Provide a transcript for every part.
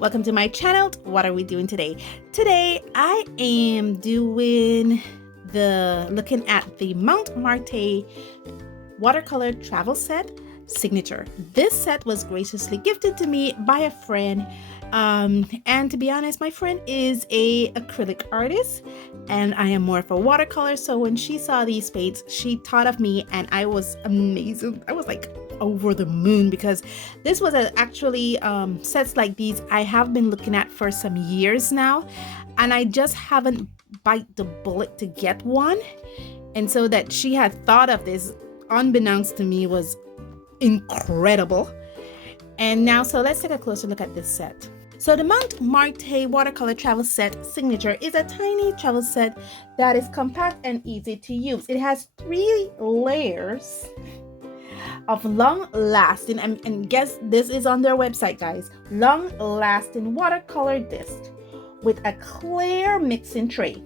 welcome to my channel. What are we doing today? Today I am looking at the Mont Marte Watercolor Travel Set Signature. This set was graciously gifted to me by a friend, and to be honest, my friend is a acrylic artist and I am more of a watercolor. So when she saw these paints, she thought of me and I was amazing. I was like over the moon because this was actually sets like these I have been looking at for some years now, and I just haven't bite the bullet to get one. And so that she had thought of this, unbeknownst to me, was incredible. And now, so let's take a closer look at this set. So the Mont Marte Watercolor Travel Set Signature is a tiny travel set that is compact and easy to use. It has 3 layers of long-lasting, and guess this is on their website, guys, long-lasting watercolor disc with a clear mixing tray.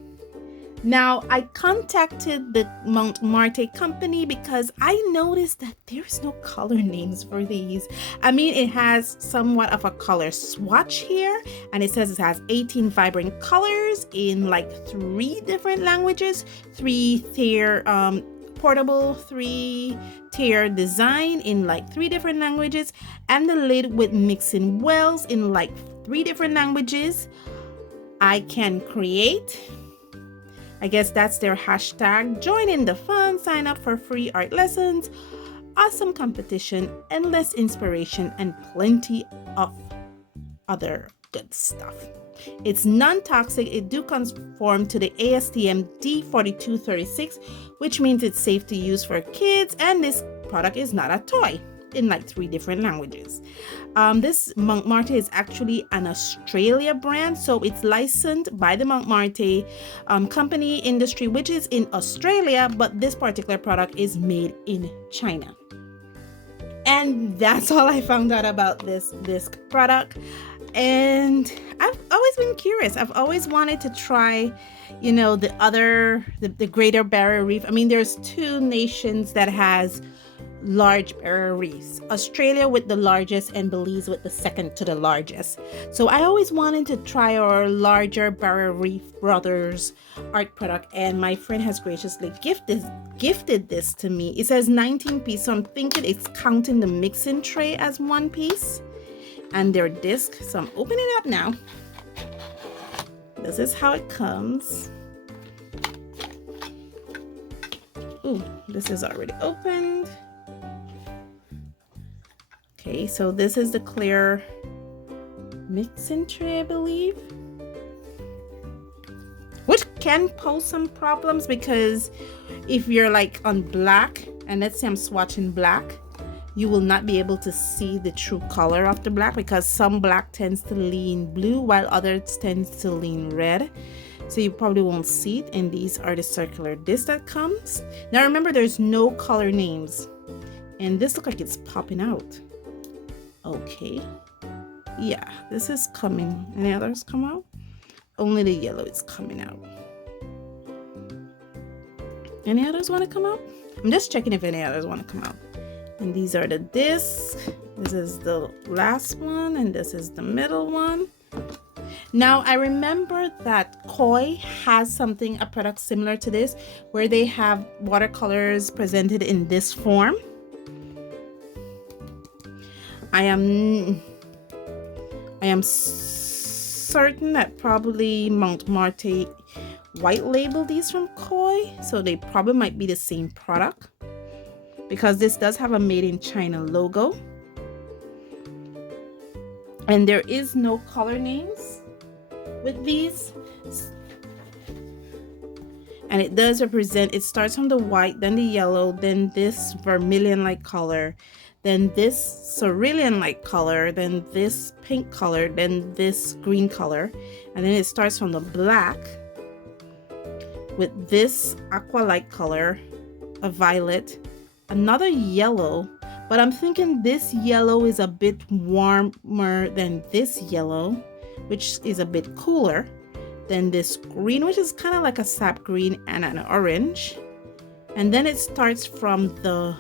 Now, I contacted the Mont Marte company because I noticed that there's no color names for these. I mean, it has somewhat of a color swatch here, and it says it has 18 vibrant colors in like 3 different languages, 3-tier portable 3-tier design in like 3 different languages, and the lid with mixing wells in like 3 different languages. I can create, I guess that's their hashtag, join in the fun, sign up for free art lessons, awesome competition, endless inspiration, and plenty of other good stuff. It's non-toxic. It do conform to the ASTM D4236, which means it's safe to use for kids, and this product is not a toy in like 3 different languages. This Mont Marte is actually an Australia brand, so it's licensed by the Mont Marte company industry, which is in Australia, but this particular product is made in China. And that's all I found out about this product. And I've always been curious. I've always wanted to try, you know, the Greater Barrier Reef. I mean, there's 2 nations that has large barrier reefs, Australia with the largest and Belize with the second to the largest. So I always wanted to try our larger barrier reef brothers art product, and my friend has graciously gifted this to me. It says 19 pieces, so I'm thinking it's counting the mixing tray as 1 piece and their disc. So I'm opening it up now. This is how it comes. Ooh, this is already opened. Okay, so this is the clear mixing tray, I believe, which can pose some problems because if you're like on black, and let's say I'm swatching black, you will not be able to see the true color of the black because some black tends to lean blue while others tends to lean red. So you probably won't see it, and these are the circular discs that comes. Now remember, there's no color names, and this looks like it's popping out. Okay, yeah, this is coming. Any others come out? Only the yellow is coming out. Any others want to come out? I'm just checking if any others want to come out. And these are the discs. This is the last one, and this is the middle one. Now I remember that Koi has a product similar to this, where they have watercolors presented in this form. I am certain that probably Mont Marte white labeled these from Koi, so they probably might be the same product because this does have a made in China logo, and there is no color names with these. And it does represent, it starts from the white, then the yellow, then this vermilion-like color, then this cerulean-like color, then this pink color, then this green color, and then it starts from the black with this aqua-like color, a violet, another yellow, but I'm thinking this yellow is a bit warmer than this yellow, which is a bit cooler, then this green, which is kind of like a sap green, and an orange, and then it starts from the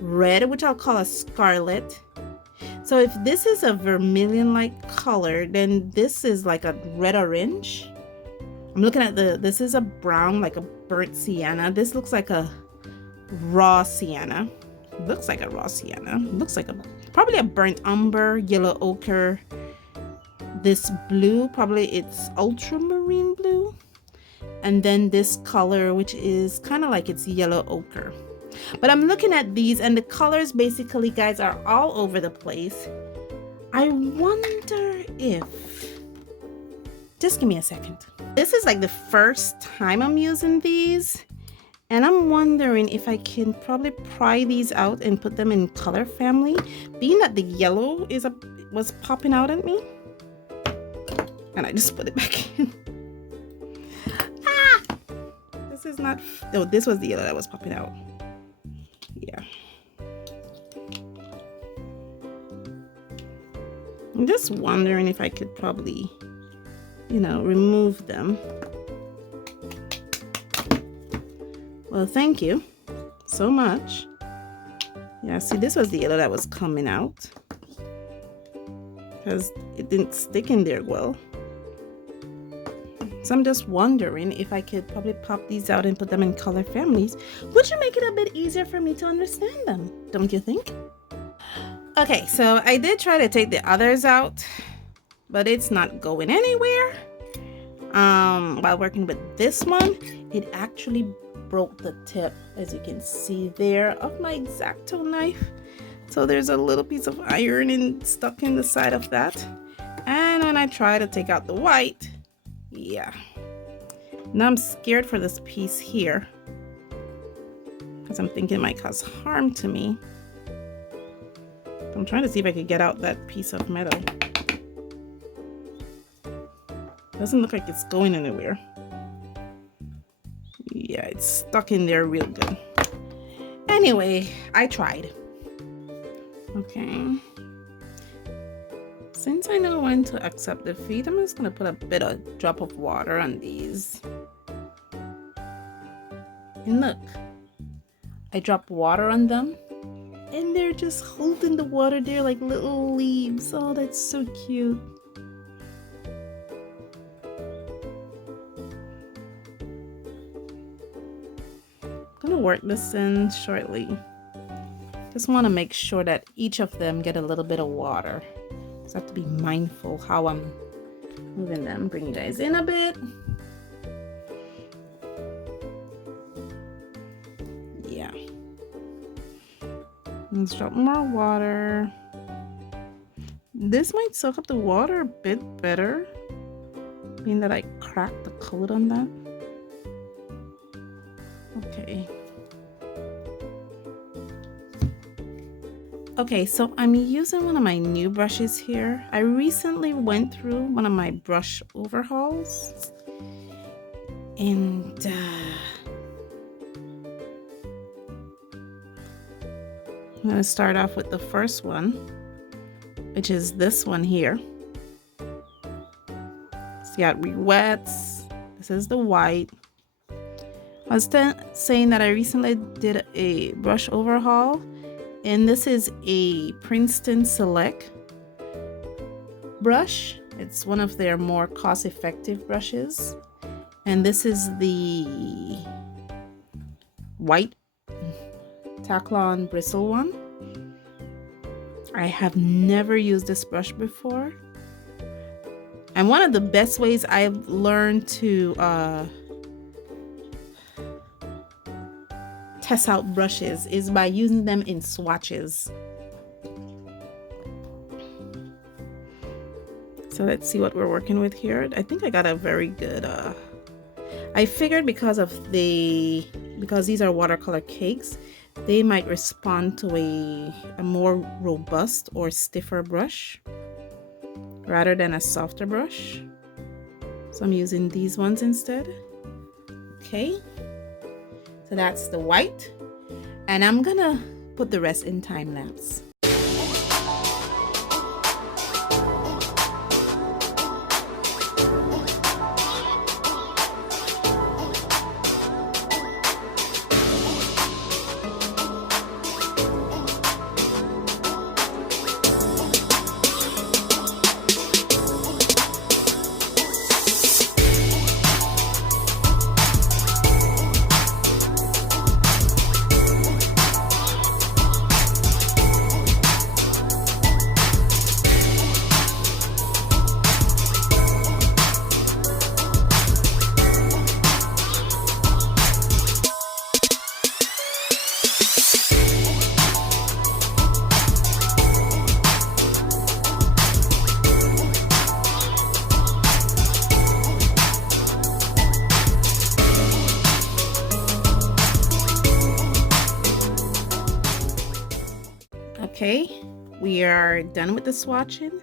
red, which I'll call a scarlet. So if this is a vermilion-like color, then this is like a red orange. I'm looking at this is a brown, like a burnt sienna. This looks like a raw sienna. Looks like a raw sienna. Looks like probably a burnt umber, yellow ochre. This blue, probably it's ultramarine blue. And then this color, which is kind of like it's yellow ochre. But I'm looking at these, and the colors basically, guys, are all over the place. I wonder if, just give me a second. This is like the first time I'm using these, and I'm wondering if I can probably pry these out and put them in color family, being that the yellow was popping out at me. And I just put it back in. Ah! This is not, no, this was the yellow that was popping out. Yeah. I'm just wondering if I could probably, you know, remove them. Well, thank you so much. Yeah, see, this was the yellow that was coming out because it didn't stick in there well. So I'm just wondering if I could probably pop these out and put them in color families, which would make it a bit easier for me to understand them, don't you think? Okay, so I did try to take the others out, but it's not going anywhere. While working with this one, it actually broke the tip, as you can see there, of my X-Acto knife. So there's a little piece of iron stuck in the side of that. And when I try to take out the white, yeah. Now I'm scared for this piece here because I'm thinking it might cause harm to me. I'm trying to see if I could get out that piece of metal. Doesn't look like it's going anywhere. Yeah, it's stuck in there real good. Anyway, I tried. Okay. Since I know when to accept defeat, I'm just gonna put a drop of water on these. And look, I drop water on them, and they're just holding the water there like little leaves. Oh, that's so cute. I'm gonna work this in shortly. Just want to make sure that each of them get a little bit of water. So I have to be mindful how I'm moving them. Bring you guys in a bit. Yeah. Let's drop more water. This might soak up the water a bit better, being that I cracked the coat on that. Okay. Okay, so I'm using one of my new brushes here. I recently went through one of my brush overhauls, and I'm gonna start off with the first one, which is this one here. So you got re-wets. This is the white. I was saying that I recently did a brush overhaul, and this is a Princeton Select brush. It's one of their more cost-effective brushes, and this is the white Taklon bristle one. I have never used this brush before, and one of the best ways I've learned to test out brushes is by using them in swatches. So let's see what we're working with here. I think I got a very good I figured because these are watercolor cakes, they might respond to a more robust or stiffer brush rather than a softer brush. So I'm using these ones instead. Okay. So that's the white, and I'm gonna put the rest in time lapse. Okay, we are done with the swatching.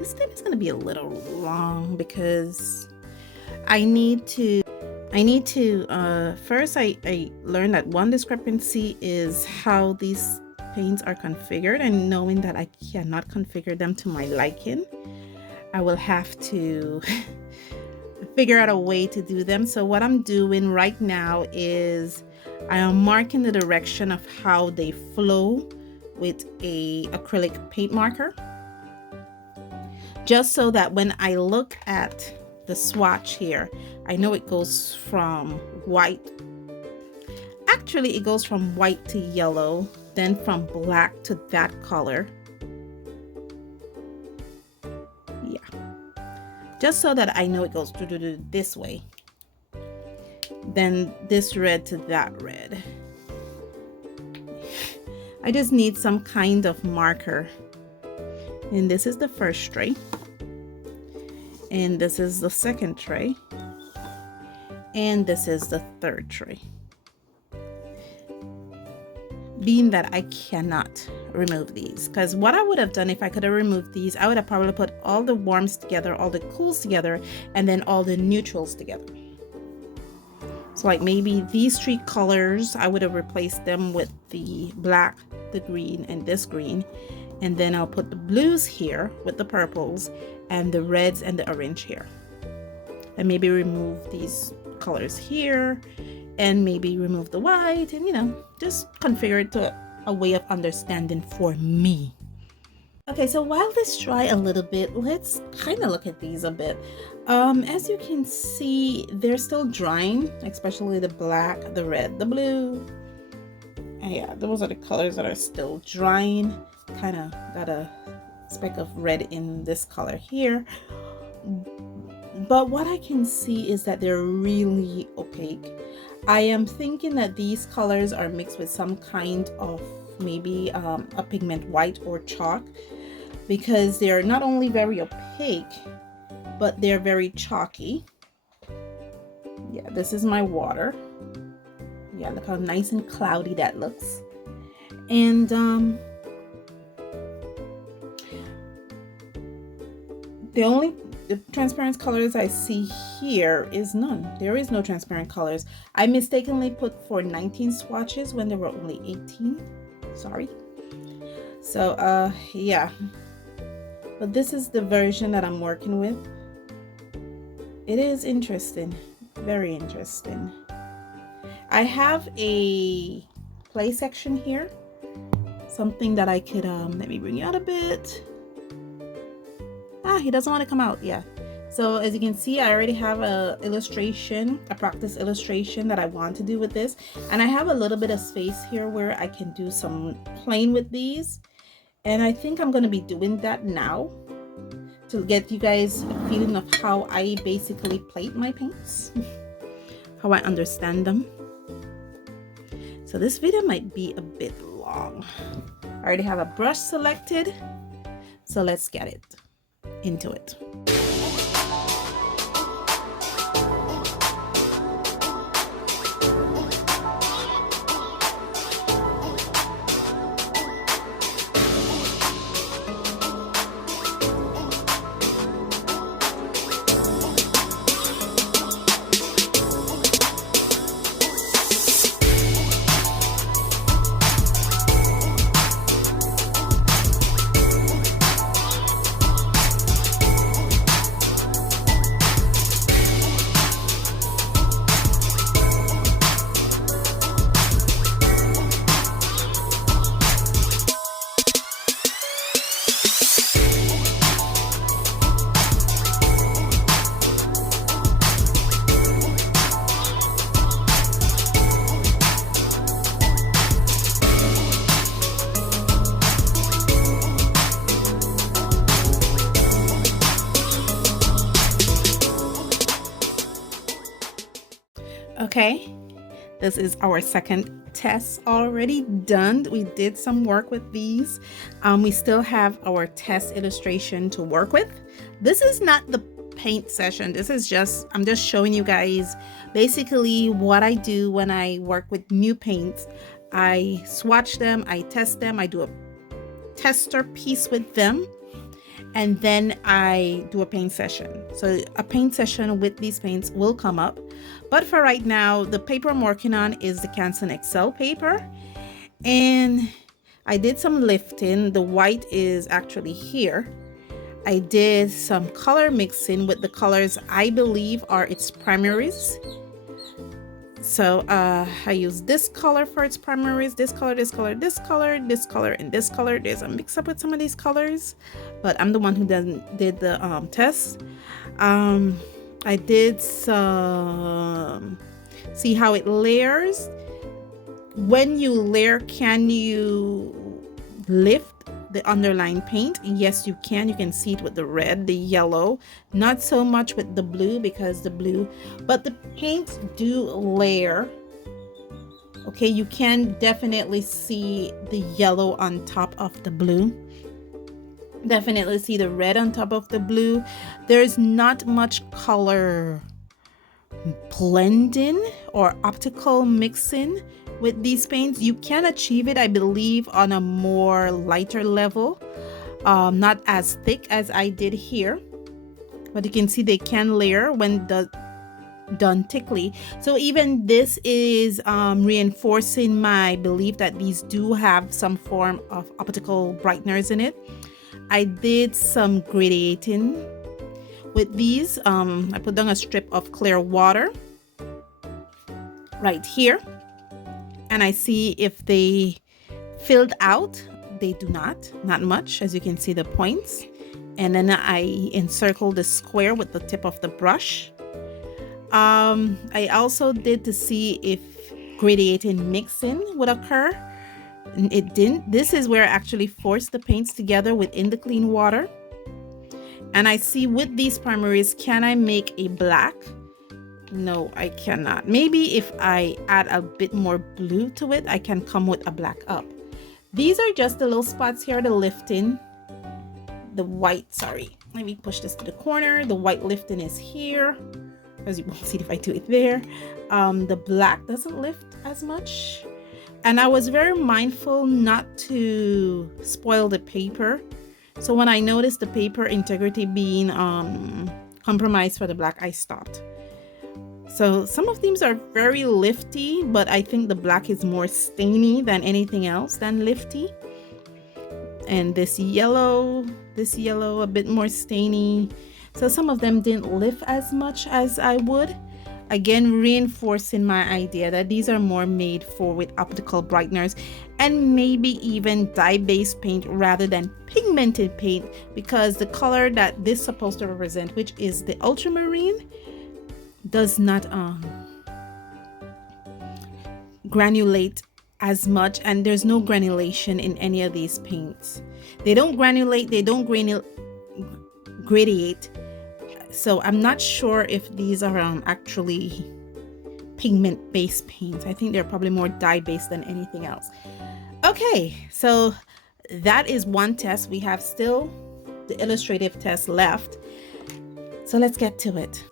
This thing is going to be a little long because I need to first I learned that one discrepancy is how these paints are configured, and knowing that I cannot configure them to my liking, I will have to figure out a way to do them. So what I'm doing right now is I am marking the direction of how they flow with a acrylic paint marker, just so that when I look at the swatch here, I know it goes from white. Actually, it goes from white to yellow, then from black to that color. Yeah, just so that I know it goes this way, then this red to that red. I just need some kind of marker. And this is the first tray, and this is the second tray, and this is the third tray. Being that I cannot remove these, because what I would have done if I could have removed these, I would have probably put all the warms together, all the cools together, and then all the neutrals together. So like maybe these three colors, I would have replaced them with the black, the green, and this green. And then I'll put the blues here with the purples, and the reds and the orange here. And maybe remove these colors here, and maybe remove the white, and you know, just configure it to a way of understanding for me. Okay, so while this dry a little bit, let's kind of look at these a bit. As you can see, they're still drying, especially the black, the red, the blue. And yeah, those are the colors that are still drying. Kind of got a speck of red in this color here. But what I can see is that they're really opaque. I am thinking that these colors are mixed with some kind of maybe a pigment white or chalk, because they're not only very opaque, but they're very chalky. Yeah, this is my water. Yeah, look how nice and cloudy that looks. And the transparent colors I see here is none. There is no transparent colors. I mistakenly put for 19 swatches when there were only 18. Sorry. So yeah, but this is the version that I'm working with. It is interesting, very interesting. I have a play section here, something that I could let me bring you out a bit. He doesn't want to come out. Yeah, so as you can see, I already have a illustration, a practice illustration that I want to do with this, and I have a little bit of space here where I can do some playing with these, and I think I'm going to be doing that now to get you guys a feeling of how I basically plate my paints, how I understand them. So this video might be a bit long. I already have a brush selected, so let's get it into it. Okay, this is our second test already done. We did some work with these. We still have our test illustration to work with. This is not the paint session. This is just, I'm just showing you guys basically what I do when I work with new paints. I swatch them, I test them, I do a tester piece with them, and then I do a paint session. So a paint session with these paints will come up. But for right now, the paper I'm working on is the Canson XL paper. And I did some lifting. The white is actually here. I did some color mixing with the colors I believe are its primaries. So I use this color for its primaries, this color, this color, this color, this color, and this color. There's a mix up with some of these colors, but I'm the one who did the test. I did some, see how it layers. When you layer, can you lift the underlying paint? Yes, you can. You can see it with the red, the yellow, not so much with the blue, because the blue, but the paints do layer. Okay, you can definitely see the yellow on top of the blue, definitely see the red on top of the blue. There's not much color blending or optical mixing with these paints. You can achieve it, I believe, on a more lighter level, not as thick as I did here, but you can see they can layer when done thickly. So even this is reinforcing my belief that these do have some form of optical brighteners in it. I did some gradiating with these. I put down a strip of clear water right here, and I see if they filled out. They do not much, as you can see the points. And then I encircle the square with the tip of the brush. I also did to see if gradiating mixing would occur. It didn't. This is where I actually forced the paints together within the clean water. And I see with these primaries, can I make a black? No, I cannot. Maybe if I add a bit more blue to it, I can come with a black up. These are just the little spots here, the lifting. The white, sorry, let me push this to the corner. The white lifting is here, as you won't see if I do it there. The black doesn't lift as much. And I was very mindful not to spoil the paper. So when I noticed the paper integrity being compromised for the black, I stopped. So some of these are very lifty, but I think the black is more stainy than anything else than lifty. And this yellow, a bit more stainy. So some of them didn't lift as much as I would. Again, reinforcing my idea that these are more made for with optical brighteners and maybe even dye-based paint rather than pigmented paint, because the color that this is supposed to represent, which is the ultramarine, does not granulate as much, and there's no granulation in any of these paints. They don't granulate, they don't gradiate. So I'm not sure if these are actually pigment based paints. I think they're probably more dye based than anything else. Okay, so that is one test. We have still the illustrative test left, so let's get to it.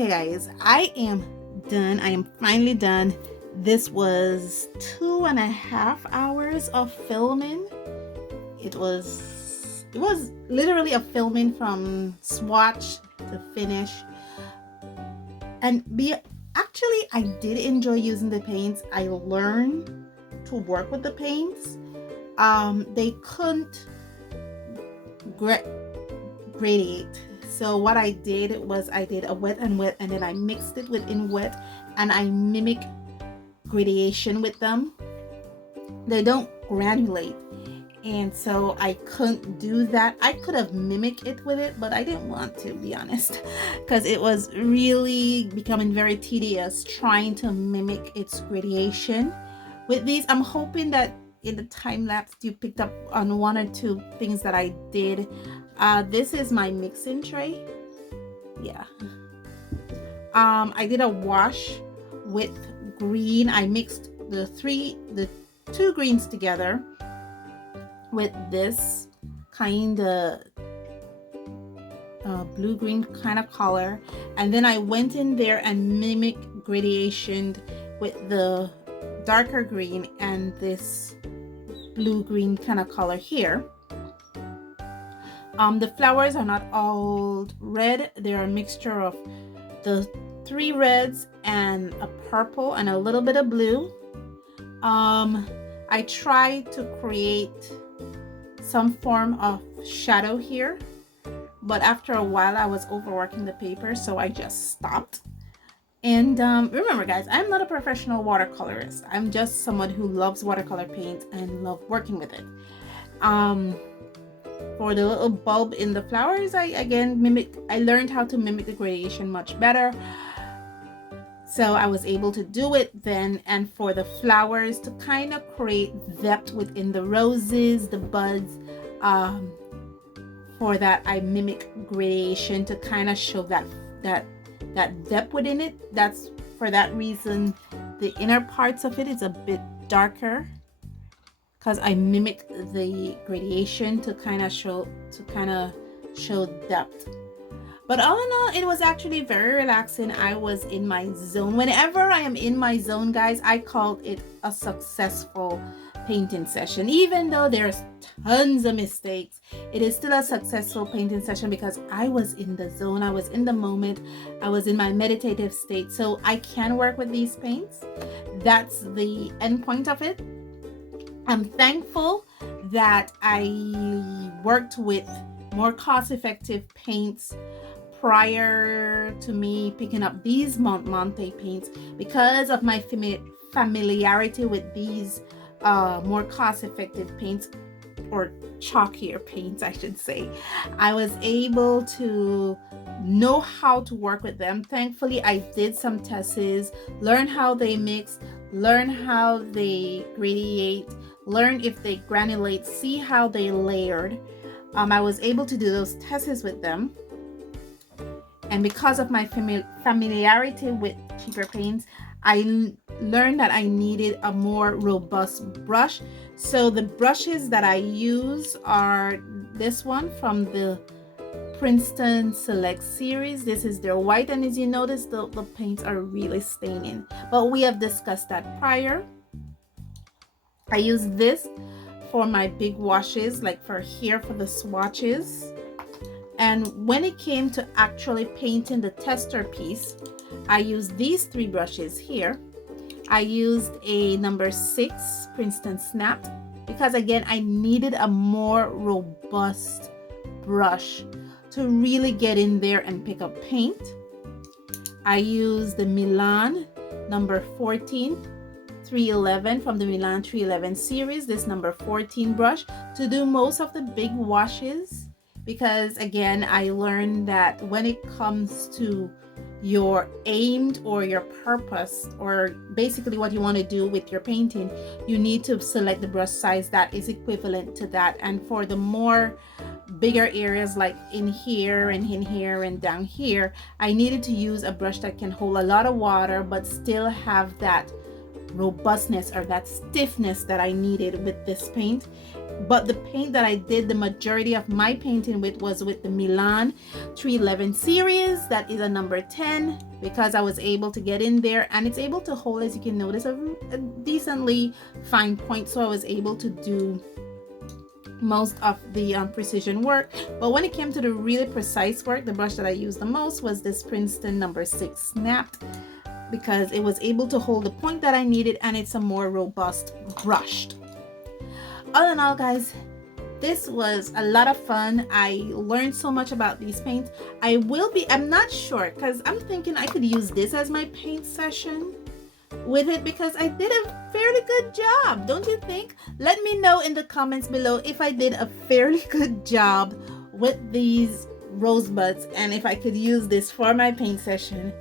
Okay guys, I am done. I am finally done. This was 2.5 hours of filming. It was literally a filming from swatch to finish. And actually I did enjoy using the paints. I learned to work with the paints. They couldn't gradate. So what I did was I did a wet and wet, and then I mixed it within wet, and I mimic gradation with them. They don't granulate, and so I couldn't do that. I could have mimicked it with it, but I didn't want to, be honest, because it was really becoming very tedious trying to mimic its gradation with these. I'm hoping that in the time lapse you picked up on one or two things that I did. This is my mixing tray. Yeah. I did a wash with green. I mixed the two greens together with this kind of blue green kind of color, and then I went in there and mimicked gradation with the darker green and this blue green kind of color here. The flowers are not all red. They're a mixture of the 3 reds and a purple and a little bit of blue. I tried to create some form of shadow here, but after a while I was overworking the paper, so I just stopped. And remember guys, I'm not a professional watercolorist. I'm just someone who loves watercolor paint and love working with it. For the little bulb in the flowers, I learned how to mimic the gradation much better, so I was able to do it then. And for the flowers, to kind of create depth within the roses, the buds, for that I mimic gradation to kind of show that depth within it. That's for that reason the inner parts of it is a bit darker, because I mimic the gradation to kind of show depth. But all in all, it was actually very relaxing. I was in my zone. Whenever I am in my zone, guys, I call it a successful painting session. Even though there's tons of mistakes, it is still a successful painting session because I was in the zone. I was in the moment. I was in my meditative state. So I can work with these paints. That's the end point of it. I'm thankful that I worked with more cost-effective paints prior to me picking up these Mont Marte paints. Because of my familiarity with these more cost-effective paints, or chalkier paints I should say, I was able to know how to work with them. Thankfully I did some tests, learn how they mix, learn how they gradate, learn if they granulate, see how they layered. I was able to do those tests with them, and because of my familiarity with cheaper paints, I learned that I needed a more robust brush. So the brushes that I use are this one from the Princeton Select series. This is their white, and as you notice, the paints are really staining, but we have discussed that prior. I use this for my big washes, like for here for the swatches. And when it came to actually painting the tester piece, I used these 3 brushes here. I used a number 6 Princeton Snapped because again I needed a more robust brush to really get in there and pick up paint. I used the Milan number 14 311 from the Milan 311 series, this number 14 brush, to do most of the big washes, because again I learned that when it comes to your aimed or your purpose, or basically what you want to do with your painting, you need to select the brush size that is equivalent to that. And for the more bigger areas like in here and in here and down here, I needed to use a brush that can hold a lot of water but still have that robustness or that stiffness that I needed with this paint. but the paint that I did the majority of my painting with was with the Milan 311 series. That is a number 10, because I was able to get in there, and it's able to hold, as you can notice, a decently fine point, so I was able to do most of the precision work. But when it came to the really precise work, the brush that I used the most was this Princeton number 6 Snapped, because it was able to hold the point that I needed, and it's a more robust brush. All in all, guys, this was a lot of fun. I learned so much about these paints. I'm not sure, because I'm thinking I could use this as my paint session with it, because I did a fairly good job, don't you think? Let me know in the comments below if I did a fairly good job with these rosebuds, and if I could use this for my paint session.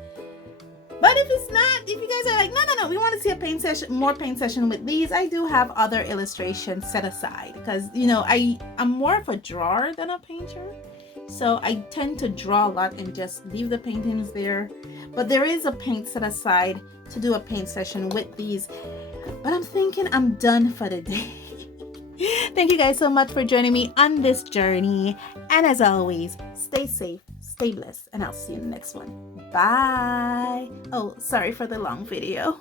But if it's not, if you guys are like, no, we want to see a paint session, more paint session with these, I do have other illustrations set aside, because, you know, I'm more of a drawer than a painter. So I tend to draw a lot and just leave the paintings there. But there is a paint set aside to do a paint session with these. But I'm thinking I'm done for the day. Thank you guys so much for joining me on this journey. And as always, stay safe, stay blessed, and I'll see you in the next one. Bye. Oh, sorry for the long video.